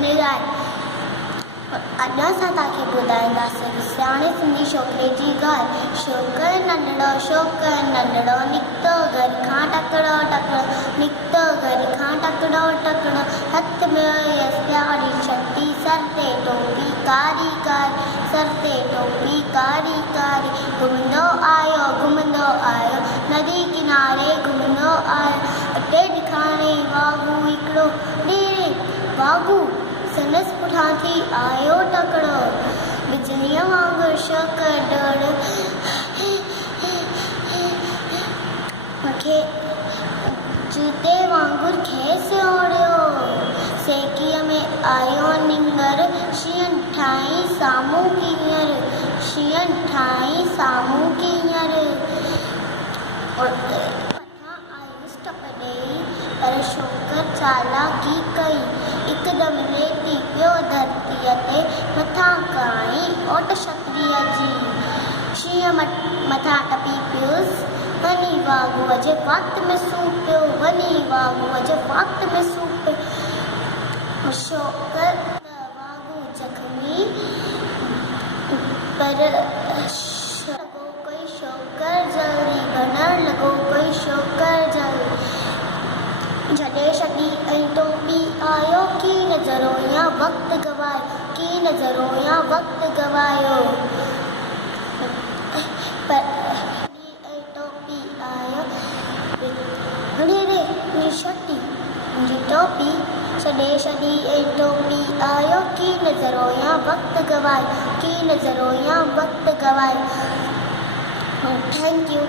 निराय अॼु असां तव्हांखे ॿुधाईंदासीं सियाणे सिंधी छोकिरे जी ॻाल्हि। छोकिरो नंढड़ो निकितो घर खां टकड़ो टकड़ो निकितो घर खां टकड़ो टकड़ो हथ में हुयसि प्यारी छटी सर ते टोपी कारी कारी सर ते टोपी कारी कारी घुमंदो आयो नदी किनारे घुमंदो आयो अटे ॾिखाणे वागू हिकिड़ो ॾेरे वागू संदसि पुठियां थी आयो टकड़ो बिजलीअ वांगुरु छोकिरो मूंखे जूते वांगुरु खेसि ओढ़ियो सेकीअ में आयो निंगर शींहं ठाही साम्हूं कीअं आयुसि टप ॾेई पर छोकिरो चालाकी कई हिकदमि लेटी पियो धरतीअ ते मथां काई ओट छतरीअ जी शींहं मथां टपी पियुसि वञी वागूअ जे वात में सूं पियो छोकिरो वागू जख़्मी पर लॻो कोई छोकिरो जल्दी बनण लॻो कोई छोकिरो जल्दी छॾे छॾी ऐं टोपी आयो की नज़रो या वक़्तु गवायो पर टोपी आयो रे छटी मुंहिंजी टोपी छॾे छॾी ऐं टोपी आयो की नज़रो या वक़्तु गवायो थैंक यू।